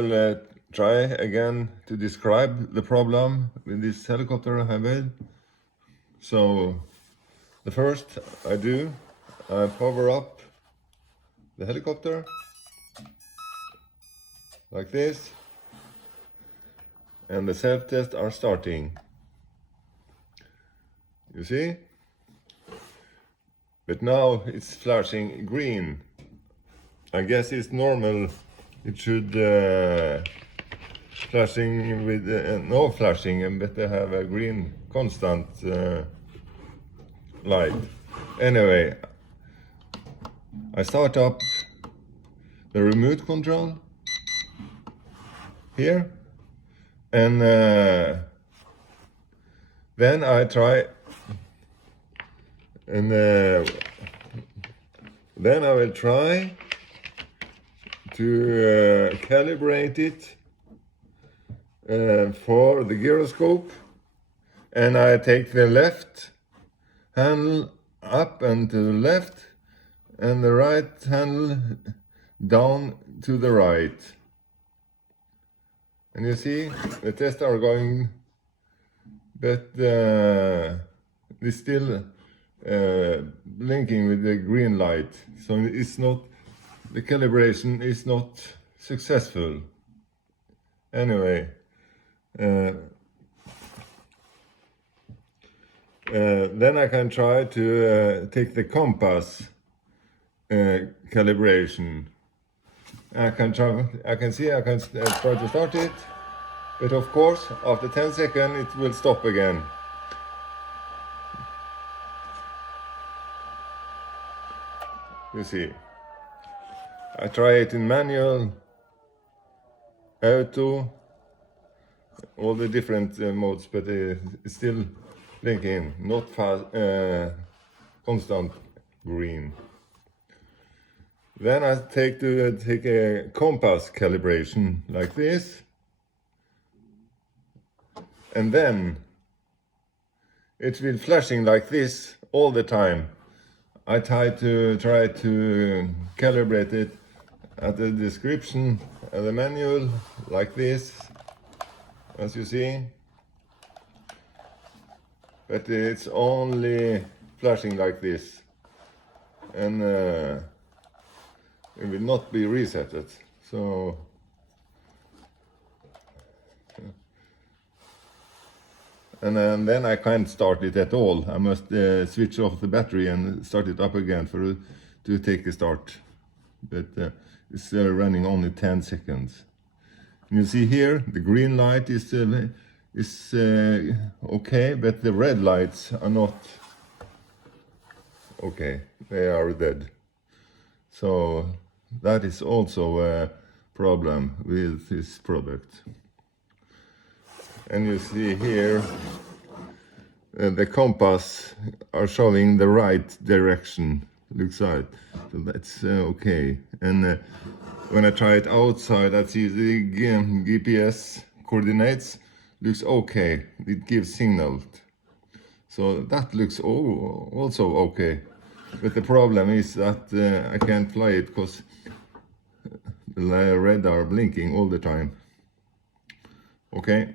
will try again to describe the problem with this helicopter I made. So the first I do, I power up the helicopter like this, and the self-tests are starting. You see? But now it's flashing green. I guess it's normal. It should flashing with no flashing, but they have a green constant light. Anyway, I start up the remote control here, and then I try, and then I will try to calibrate it for the gyroscope, and I take the left handle up and to the left, and the right handle down to the right. And you see the tests are going, but it's still blinking with the green light, so it's not, the calibration is not successful. Anyway, then I can try to take the compass calibration. I can try to start it, but of course after 10 seconds it will stop again. You see, I try it in manual, auto, all the different modes, but it's still blinking, not fast, constant green. Then I take a compass calibration like this, and then it will flashing like this all the time. I try to calibrate it at the description of the manual like this, as you see, but it's only flashing like this, and it will not be resetted. So and then I can't start it at all. I must switch off the battery and start it up again to take a start. But it's running only 10 seconds. And you see here the green light is okay, but the red lights are not okay. They are dead. So that is also a problem with this product. And you see here the compass are showing the right direction, looks like, so that's okay. And when I try it outside, I see the GPS coordinates looks okay, it gives signal, so that looks also okay. But the problem is that I can't fly it because the red are blinking all the time. Okay.